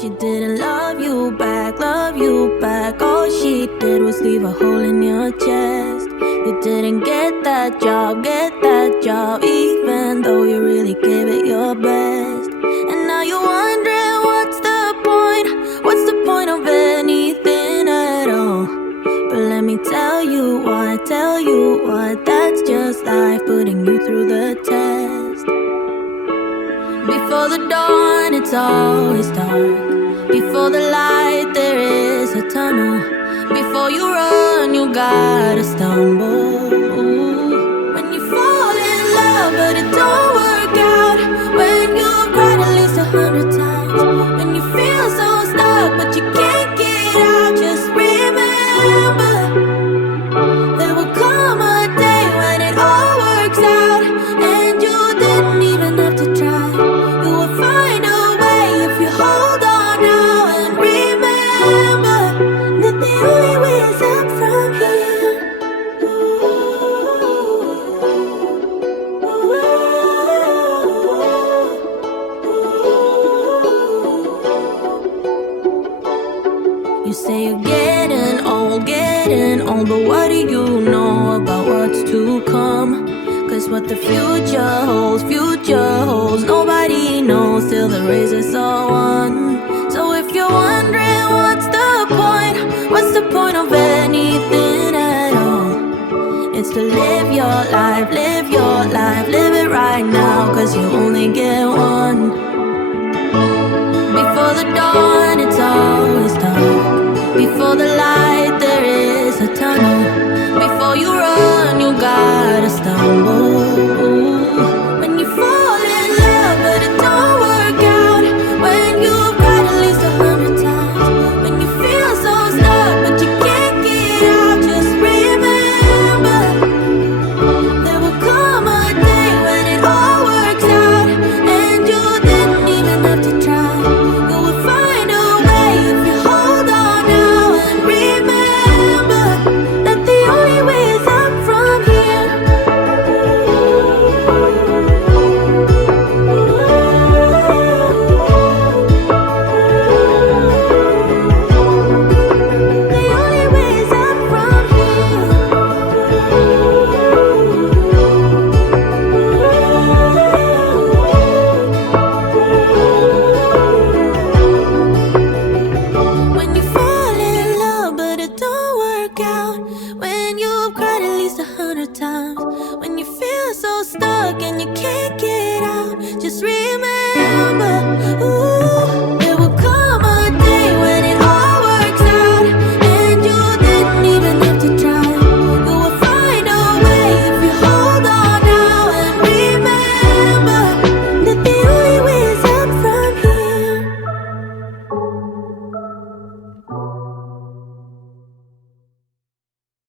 She didn't love you back. All she did was leave a hole in your chest. You didn't get that job, even though you really gave it your best. And now you're wondering what's the point of anything at all. But let me tell you why, that's just life putting you through the test. Before the dawn, it's always dark. Before the light, there is a tunnel. Before you run, you gotta stumble. When you fall in love, but it don't work out. When you've cried at least 100 times. When you feel so stuck, but you can't get out. Just remember, there will come a day when it all works out. And you didn't even have to try. You will find a way if you hold on now. And remember that the only way is up from here. You say you're getting old, but what do you know about what's to come? Cause what the future holds, nobody knows till the race is all won. So if you're wondering what's the point of anything at all? It's to live your life, live it right now, cause you only get one. Before the dawn, it's always dark. Before the light,